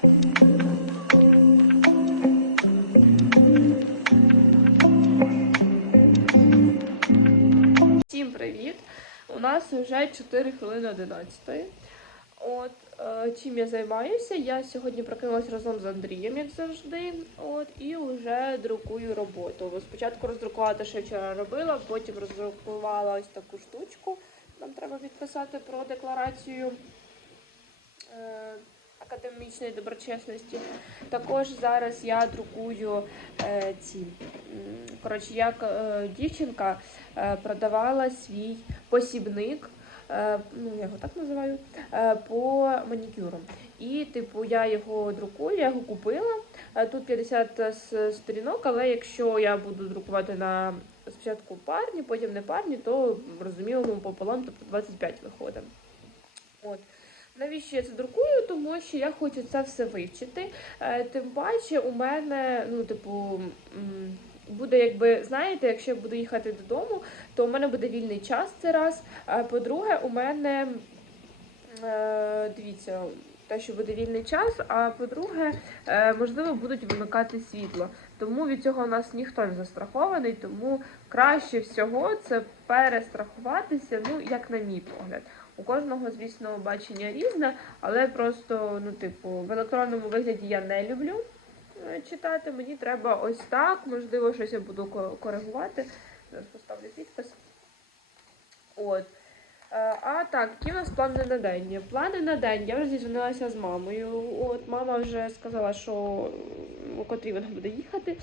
Всім привіт! У нас вже 4 хвилини 11. От е, чим я займаюся? Я сьогодні прокинулась разом з Андрієм, як завжди. От і вже друкую роботу. Спочатку роздрукувала те, що я вчора робила, потім роздрукувала ось таку штучку. Нам треба підписати про декларацію е, академічної доброчесності. Також зараз я друкую е, ці. Коротше, як е, дівчинка е, продавала свій посібник, е, ну я його так називаю, е, по манікюру. І, типу, я його друкую, я його купила. Е, Тут 50 сторінок, але якщо я буду друкувати на спочатку парні, потім не парні, то розуміло пополам, тобто 25 виходить. От. Навіщо я це друкую? Тому що я хочу це все вивчити. Е, Тим паче, у мене, ну, типу, буде якби, знаєте, якщо я буду їхати додому, то у мене буде вільний час це раз. По-друге, у мене е, дивіться. Те, що буде вільний час, а по-друге, е, можливо, будуть вимикати світло. Тому від цього у нас ніхто не застрахований, тому краще всього це перестрахуватися, ну, як на мій погляд. У кожного, звісно, бачення різне, але просто, ну, типу, в електронному вигляді я не люблю е, читати. Мені треба ось так, можливо, щось я буду коригувати. Зараз поставлю підпис. От. А так, які у нас плани на день? Плани на день. Я вже зізвонилася з мамою. От мама вже сказала, що о котрій вона буде їхати.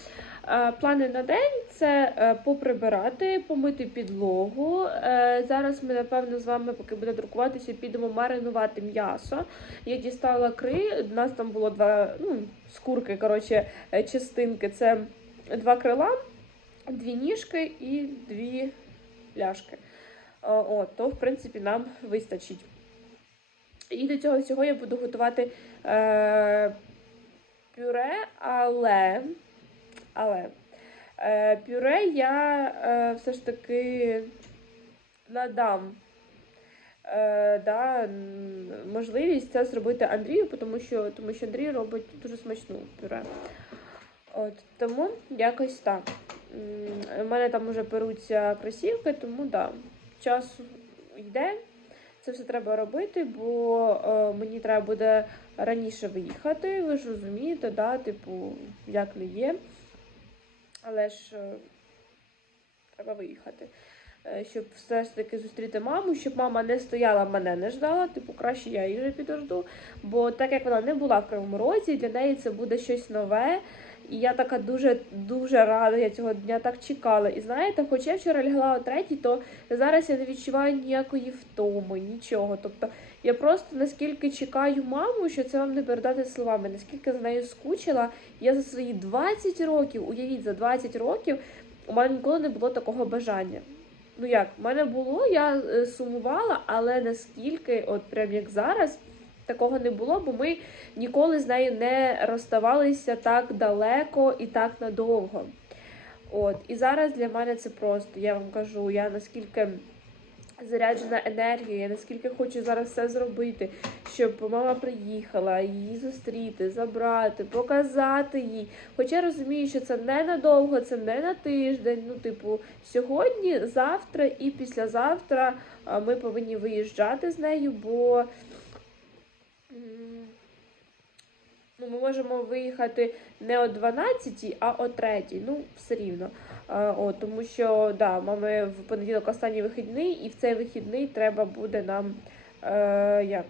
Е, Плани на день це е, поприбирати, помити підлогу. Е, Зараз ми, напевно, з вами, поки буде друкуватися, підемо маринувати м'ясо. Я дістала кри. У нас там було два ну, скурки, коротше, частинки. Це два крила, дві ніжки і дві ляшки. О, От, то, в принципі, нам вистачить. І до цього всього я буду готувати е, пюре, але, але е, пюре я е, все ж таки надам е, да, можливість це зробити Андрію, тому що, тому що Андрій робить дуже смачну пюре. От, тому якось так. У мене там вже беруться кросівки, тому да, час йде. Це все треба робити, бо е, мені треба буде раніше виїхати. Ви ж розумієте, да, типу, як не є. Але ж е, треба виїхати. Е, Щоб все ж таки зустріти маму, щоб мама не стояла, мене не ждала, типу, краще я її вже підожду. Бо так як вона не була в Кривому Розі, для неї це буде щось нове. І я така дуже дуже рада, я цього дня так чекала. І знаєте, хоч я вчора лягла о третій, то зараз я не відчуваю ніякої втоми, нічого. Тобто я просто наскільки чекаю маму, що це вам не передати словами, наскільки за нею скучила. Я за свої 20 років, уявіть, за 20 років у мене ніколи не було такого бажання. Ну як, в мене було, я е, сумувала, але наскільки, от прям як зараз, такого не було, бо ми ніколи з нею не розставалися так далеко і так надовго. От, і зараз для мене це просто, я вам кажу, я наскільки заряджена енергією, я наскільки хочу зараз все зробити, щоб мама приїхала, її зустріти, забрати, показати їй. Хоча я розумію, що це не надовго, це не на тиждень. Ну, типу, сьогодні, завтра і післязавтра ми повинні виїжджати з нею, бо. Ну, ми можемо виїхати не о 12, а о 3. Ну, все рівно. А, о, тому що да, мами в понеділок останній вихідний, і в цей вихідний треба буде нам е, як.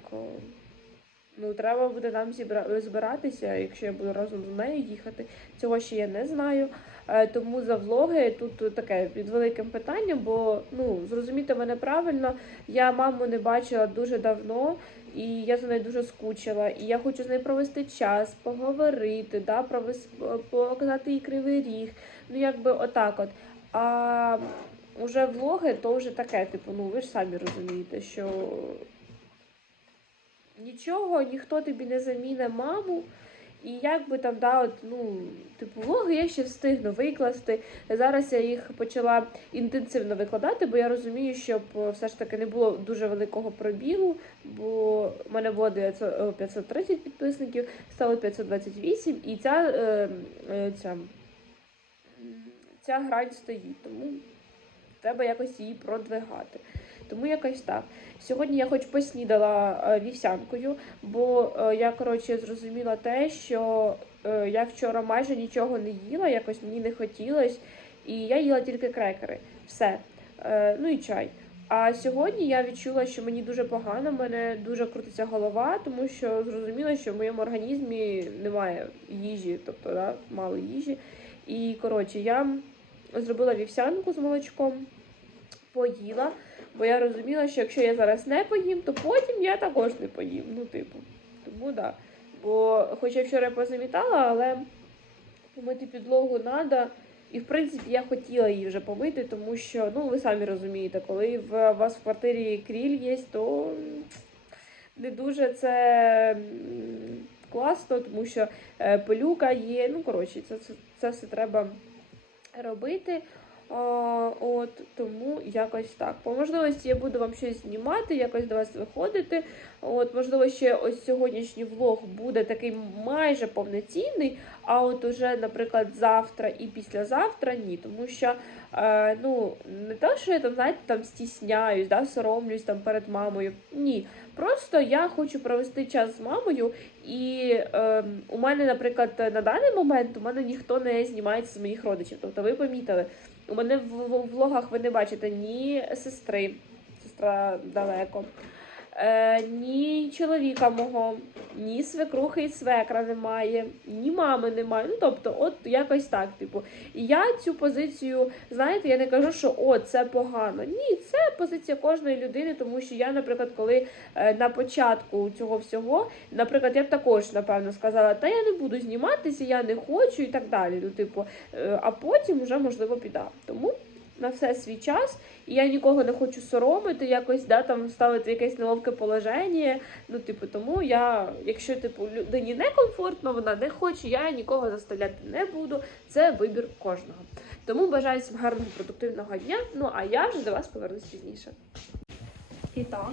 Ну, треба буде нам збиратися, якщо я буду разом з нею їхати. Цього ще я не знаю. Е, тому за влоги тут таке під великим питанням, бо ну зрозумійте мене правильно, я маму не бачила дуже давно, і я за нею дуже скучила. І я хочу з нею провести час, поговорити, да, провес... показати їй кривий ріг. Ну, якби отак от. А уже влоги, то вже таке, типу, ну ви ж самі розумієте, що нічого, ніхто тобі не заміне маму. І як би там, да, от, ну, типу, влоги я ще встигну викласти. Зараз я їх почала інтенсивно викладати, бо я розумію, щоб е, все ж таки не було дуже великого пробігу, бо в мене було 900, е, 530 підписників, стало 528, і ця, е, ця, ця грань стоїть, тому треба якось її продвигати. Тому якось так. Сьогодні я хоч поснідала е, вівсянкою, бо е, я коротше зрозуміла те, що е, я вчора майже нічого не їла, якось мені не хотілось, і я їла тільки крекери. Все. Ну і чай. А сьогодні я відчула, що мені дуже погано, мене дуже крутиться голова, тому що зрозуміла, що в моєму організмі немає їжі, тобто да, мало їжі. І коротше, я зробила вівсянку з молочком, поїла. Бо я розуміла, що якщо я зараз не поїм, то потім я також не поїм. Ну, типу. Тому да. Бо, хоч я вчора позамітала, але помити підлогу треба. І в принципі я хотіла її вже помити, тому що, ну, ви самі розумієте, коли в вас в квартирі кріль є, то не дуже це класно, тому що е, пилюка є. Ну, коротше, це, це, це все треба робити. От тому якось так. По можливості я буду вам щось знімати, якось до вас виходити. От, можливо, ще ось сьогоднішній влог буде такий майже повноцінний. А от уже, наприклад, завтра і післязавтра ні. Тому що е, ну, не те, що я там, знаєте, там стісняюсь, да, соромлюсь там перед мамою. Ні. Просто я хочу провести час з мамою, і е, у мене, наприклад, на даний момент у мене ніхто не знімається з моїх родичів. Тобто ви помітили, у мене в, влогах ви не бачите ні сестри, сестра далеко, ні чоловіка мого, ні свекрухи і свекра немає, ні мами немає. Ну тобто, от якось так, типу. І я цю позицію, знаєте, я не кажу, що о, це погано. Ні, це позиція кожної людини, тому що я, наприклад, коли е, на початку цього всього, наприклад, я б також напевно сказала, та я не буду зніматися, я не хочу і так далі. Ну, типу, е, а потім вже можливо піда. Тому на все свій час, і я нікого не хочу соромити, якось да, там ставити якесь неловке положення. Ну, типу, тому я, якщо типу людині некомфортно, вона не хоче, я нікого заставляти не буду. Це вибір кожного. Тому бажаю всім гарного продуктивного дня. Ну а я вже до вас повернусь пізніше. І так.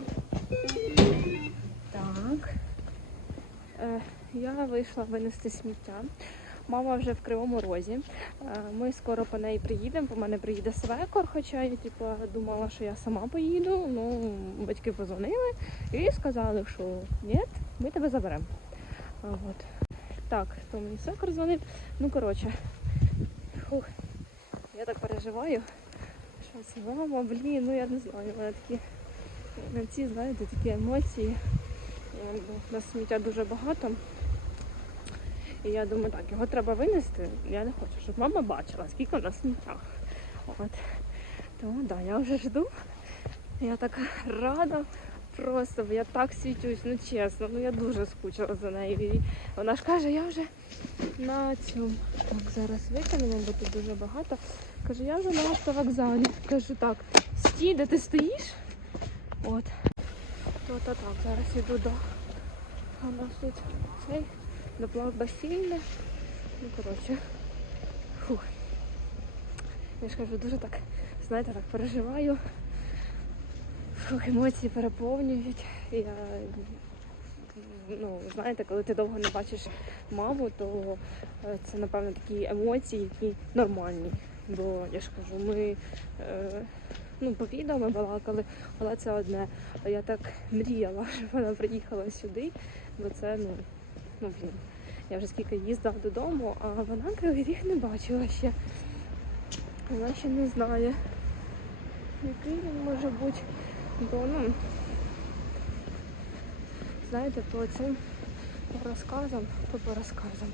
Так. Е, я вийшла винести сміття. Мама вже в Кривому Розі. Е, Ми скоро по неї приїдемо. По мене приїде свекор, хоча я типу, думала, що я сама поїду. Ну, батьки позвонили і сказали, що ні, ми тебе заберемо. От. Так, то мені свекор дзвонив. Ну, коротше, фух, я так переживаю. Що це мама, блін, ну я не знаю, у мене такі на ці, знаєте, такі емоції. Бо У нас сміття дуже багато. І я думаю, так, його треба винести. Я не хочу, щоб мама бачила, скільки в нас сміття. От. Тому да, я вже жду. Я так рада просто, я так світюсь, ну чесно, ну я дуже скучила за нею. І вона ж каже, я вже на цьому. Так, зараз викинемо, бо тут дуже багато. Каже, я вже на автовокзалі. Кажу, так, стій, де ти стоїш? От. То-то так, зараз іду до. А у нас тут цей доплав басейни. Ну, коротше. Фух. Я ж кажу, дуже так, знаєте, так переживаю. Фух, емоції переповнюють. Я, ну, знаєте, коли ти довго не бачиш маму, то е, це, напевно, такі емоції, які нормальні. Бо я ж кажу, ми е, ну, по відео ми балакали, але це одне. Я так мріяла, щоб вона приїхала сюди, бо це, ну, ну блін. Я вже скільки їздила додому, а вона Кривий Ріг не бачила ще. Вона ще не знає, який він може бути. Бо, ну, знаєте, по цим розказам, по розказам.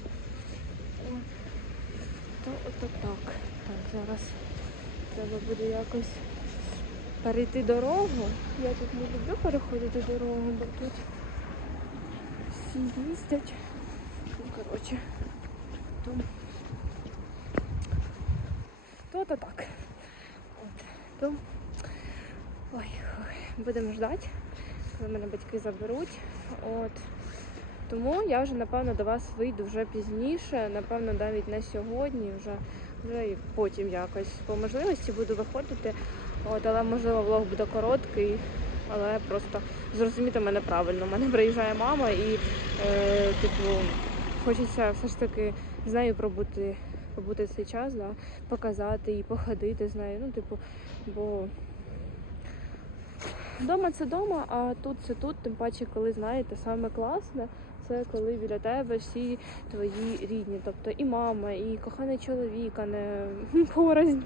То ото так. Так, зараз треба буде якось перейти дорогу. Я тут не люблю переходити дорогу, бо тут всі їздять. Коротше, то, то, то так. От, то, ой, ой, будемо ждати, коли мене батьки заберуть. От, Тому я вже напевно до вас вийду вже пізніше, напевно, навіть не сьогодні, вже, вже і потім якось по можливості буду виходити. От, але можливо влог буде короткий, але просто зрозуміти мене правильно. У мене приїжджає мама і е, типу хочеться все ж таки з нею пробути, побути цей час, да, показати і походити з нею. Ну, типу, бо Дома це дома, а тут це тут, тим паче, коли знаєте, саме класне, це коли біля тебе всі твої рідні, тобто і мама, і коханий чоловік, а не порознь.